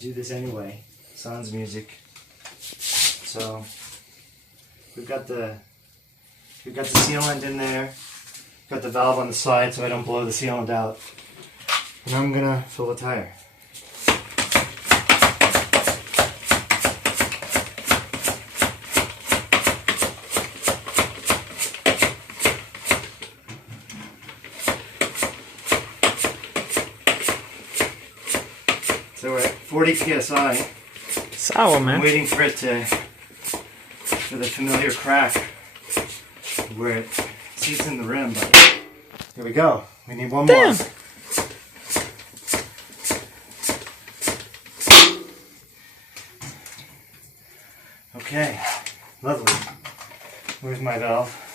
do this anyway. Sans music. So we've got the sealant in there. Got the valve on the side so I don't blow the sealant out. And I'm gonna fill the tire. So we're at 40 psi. Sour, man. I'm waiting for it for the familiar crack where it seats in the rim, but here we go. We need one more. Okay, lovely. Where's my valve?